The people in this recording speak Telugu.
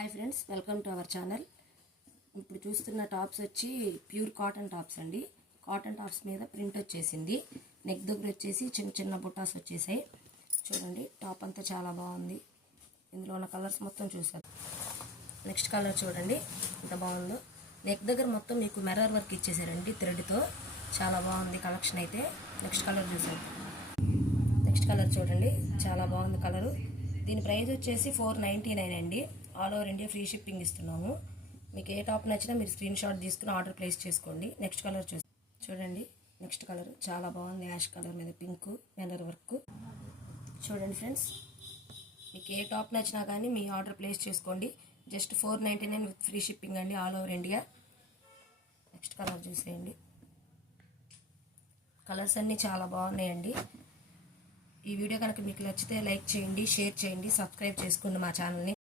Hi friends, welcome to our channel. ఇప్పుడు చూస్తున్న టాప్స్ వచ్చి ప్యూర్ కాటన్ టాప్స్ అండి. కాటన్ టాప్స్ మీద ప్రింట్ వచ్చేసింది. నెక్ దగ్గర వచ్చేసి చిన్న చిన్న బుట్టాస్ వచ్చేసాయి. చూడండి, టాప్ అంతా చాలా బాగుంది. ఇందులో ఉన్న కలర్స్ మొత్తం చూసారు. నెక్స్ట్ కలర్ చూడండి ఎంత బాగుందో. నెక్ దగ్గర మొత్తం మీకు మిర్రర్ వర్క్ ఇచ్చేసారండి థ్రెడ్తో. చాలా బాగుంది కలెక్షన్ అయితే. నెక్స్ట్ కలర్ చూసారు. నెక్స్ట్ కలర్ చూడండి, చాలా బాగుంది కలరు. దీని ప్రైస్ వచ్చేసి 499 అండి. All over India free shipping ఇస్తున్నాము. మీకు ఏ టాప్ నచ్చినా మీరు స్క్రీన్ షాట్ తీసుకుని ఆర్డర్ ప్లేస్ చేసుకోండి. నెక్స్ట్ కలర్ చూడండి. నెక్స్ట్ కలర్ చాలా బాగుంది. యాష్ కలర్ మీద పింక్ మిర్రర్ వర్క్. చూడండి ఫ్రెండ్స్, మీకు ఏ టాప్ నచ్చినా కానీ మీ ఆర్డర్ ప్లేస్ చేసుకోండి. జస్ట్ 499 విత్ ఫ్రీ షిప్పింగ్ అండి, all over India. Next colour చూసేయండి. కలర్స్ అన్నీ చాలా బాగున్నాయండి. ఈ వీడియో కనుక మీకు నచ్చితే లైక్ చేయండి, షేర్ చేయండి, సబ్స్క్రైబ్ చేసుకోండి మా ఛానల్ని.